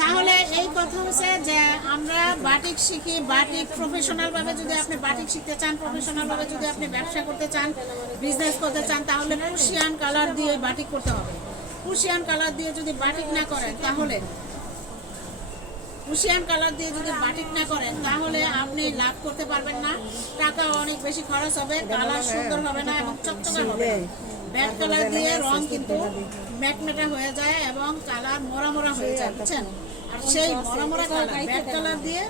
তাহলে এই কথা হচ্ছে যে আমরা বাটিক শিখি বাটিক প্রফেশনাল ভাবে যদি আপনি বাটিক শিখতে চান প্রফেশনাল ভাবে যদি আপনি ব্যবসা করতে চান বিজনেস করতে চান, তাহলে পুশিয়ান কালার দিয়ে বাটিক করতে হবে। পুশিয়ান কালার দিয়ে যদি বাটিক না করেন, তাহলে পুশিয়ান কালার দিয়ে যদি বাটিক না করেন, তাহলে আপনি লাভ করতে পারবেন না। টাকা অনেক বেশি খরচ হবে কালার সুন্দর হবে না এবং চকচকে হবে না। ব্যাক কালার দিয়ে রং কিন্তু ম্যাটমেটা হয়ে যায় এবং কালার মোড়া মোড়া হয়ে যায়, বুঝছেন? আর সেই মোড়া মোড়া কালার ব্যাক কালার দিয়ে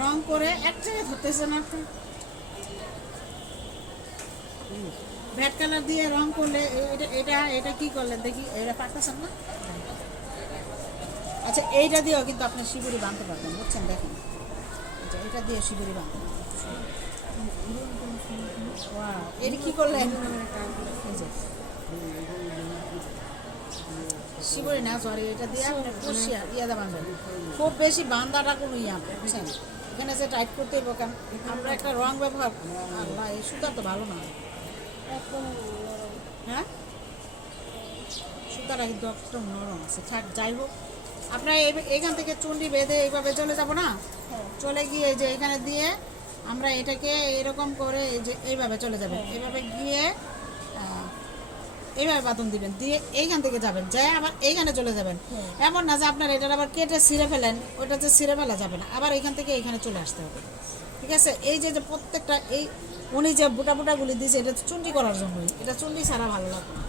রং করে এক জায়গায় ধরতেছেন আপনি। ব্যাক কালার দিয়ে রং করলে এটা এটা এটা কি করলেন? দেখি, এটা পারতেছেন না? আচ্ছা এইটা দিয়েও কিন্তু আপনি শিবুরি বাঁধতে পারবেন, বুঝছেন? দেখেন। আচ্ছা এটা দিয়ে শিবুরি বাঁধতে এটা কি করলেন? শিবুরি না সরি এটা দিয়ে আপনি কুশিয়া ইয়াদা বাঁধবেন। খুব বেশি বান্দাটা কোনো ইয়া বুঝছেন? এখানে যে টাইট করতে কেন? আমরা একটা রং ব্যবহার আল্লাহ, এই সুতা তো ভালো না। হ্যাঁ? সুতাটা কিন্তু একদম নরম আছে। থাক, যাই হোক। আপনার এই- এইখান থেকে চুন্ডি বেঁধে এইভাবে চলে যাব না? চলে গিয়ে যে এখানে দিয়ে আমরা এটাকে এরকম করে এই যে এইভাবে চলে যাবেন। এইভাবে গিয়ে এইভাবে বাঁধন দিবেন। দিয়ে এইখান থেকে যাবেন। যাই আবার এইখানে চলে যাবেন। এমন না যে আপনার এটার আবার কেটে ছিঁড়ে ফেলেন ওটা যে ছিঁড়ে ফেলা যাবে না। আবার এইখান থেকে এইখানে চলে আসতে হবে। ঠিক আছে? এই যে যে প্রত্যেকটা এই উনি যে বুটা বুটাগুলি দিয়েছে এটা চুন্ডি করার জন্যই। এটা চুন্ডি ছাড়া ভালো লাগবে না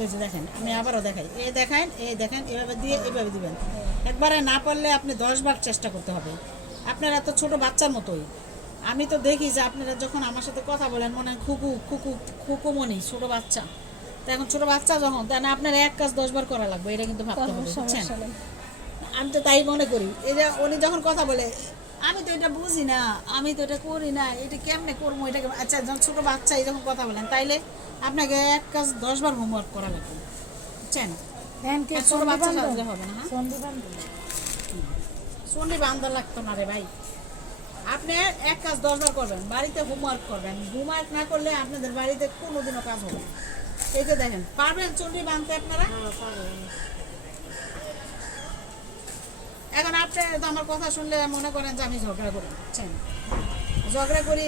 এই যে দেখেন আমি আবারও দেখাই। এই দেখেন এই দেখেন এভাবে দিয়ে এভাবে দিবেন। একবারে না পারলে আপনি দশ বার চেষ্টা করতে হবে। আপনারা তো ছোট বাচ্চার মতোই। আমি তো দেখি যে আপনারা যখন আমার সাথে কথা বলেন মনে হয় খুকু খুকু খুকুমনি ছোট বাচ্চা। তো এখন ছোট বাচ্চা যখন তাহলে আপনার এক কাজ দশ বার করা লাগবে এটা কিন্তু ভাবতে হবে আমি তো তাই মনে করি। এই যে উনি যখন কথা বলে আমি তো এটা বুঝি না আমি তো এটা করি না এটা কেমনে করব? এটাকে আচ্ছা যখন ছোটো বাচ্চা এই যখন কথা বলেন তাইলে আপনাকে এক কাজ দশবার হোমওয়ার্ক করা লাগবে বুঝছেন? আর ছোটো বাচ্চা হবে না হ্যাঁ? লাগতো না রে ভাই। আপনি এক কাজ দশবার করবেন বাড়িতে হোমওয়ার্ক করবেন হোমওয়ার্ক না করলে আপনাদের বাড়িতে কোনোদিনও কাজ হবে না। এই যে দেখেন পারবেন চন্ডি বাঁধতে আপনারা এখন আপনি তো আমার কথা শুনলে মনে করেন যে আমি ঝগড়া করি বুঝছেন? ঝগড়া করি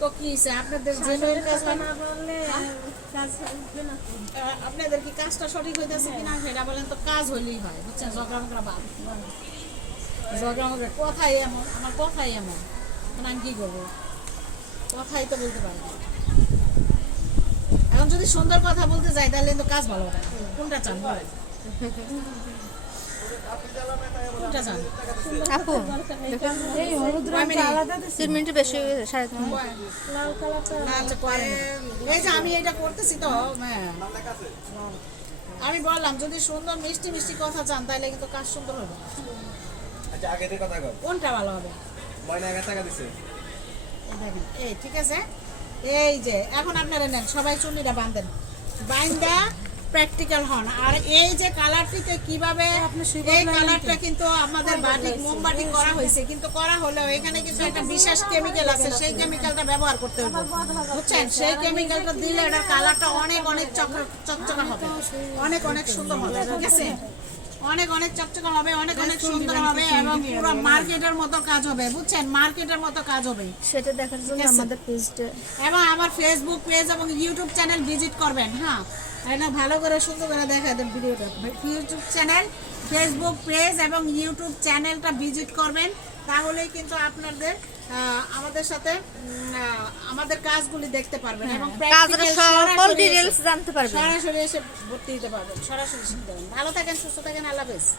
তো কি? আপনাদের জেনুইন না আহ, আপনাদের কি কাজটা সঠিক হইতেছে কিনা? সেটা বলেন তো কাজ হইলেই হয় বুঝছেন? ঝগড়া মগড়া বাদ। ঝগড়া মগড়া কথাই এমন আমার কথাই এমন। এখন আমি কি করব? কথাই তো বলতে পারি এখন যদি সুন্দর কথা বলতে যাই তাহলে কিন্তু কাজ ভালো হবে না। কোনটা চান তিন মিনিট বেশি হয়ে গেছে, সাড়ে তিন। আচ্ছা, এই যে আমি এটা করতেছি তো হ্যাঁ। আমি বললাম যদি সুন্দর মিষ্টি মিষ্টি কথা চান তাহলে কিন্তু কাজ সুন্দর হবে। আচ্ছা আগে থেকে কথা কর কোনটা ভালো হবে? ময়না আগে টাকা দিছে। এই এই ঠিক আছে? এই যে এখন আপনারা নেন সবাই চুন্নিটা বাঁধেন। বাইন্দা প্র্যাকটিক্যাল হন। আর এই যে কালারটিতে কীভাবে এই কালারটা কিন্তু আমাদের বাটিক মোমবাটি করা হয়েছে। কিন্তু করা হলেও এখানে কিন্তু একটা বিশেষ কেমিক্যাল আছে। সেই কেমিক্যালটা ব্যবহার করতে হবে। বুঝছেন? সেই কেমিক্যালটা দিলে এটার কালারটা অনেক অনেক চক- চকচকা হবে। অনেক অনেক সুন্দর হবে। ঠিক আছে? অনেক অনেক চকচকা হবে অনেক অনেক সুন্দর হবে এবং পুরো মার্কেটের মতো কাজ হবে বুঝছেন? মার্কেটের মতো কাজ হবে। সেটা দেখার জন্য আমাদের পেজটা এবং আমার ফেসবুক পেজ এবং ইউটিউব চ্যানেল ভিজিট করবেন হ্যাঁ? এটা ভালো করে সুন্দর করে দেখা দেন ভিডিওটা। ইউটিউব চ্যানেল ফেসবুক পেজ এবং ইউটিউব চ্যানেলটা ভিজিট করবেন তাহলেই কিন্তু আপনাদের আমাদের সাথে আহ, আমাদের কাজগুলি দেখতে পারবেন এবং কাজের practical সকল সরাসরি এসে- জানতে পারবেন। সরাসরি এসে ভর্তি দিতে পারবেন। সরাসরি শিখতে পারবেন। ভালো থাকেন সুস্থ থাকেন আল্লাহ হাফেজ।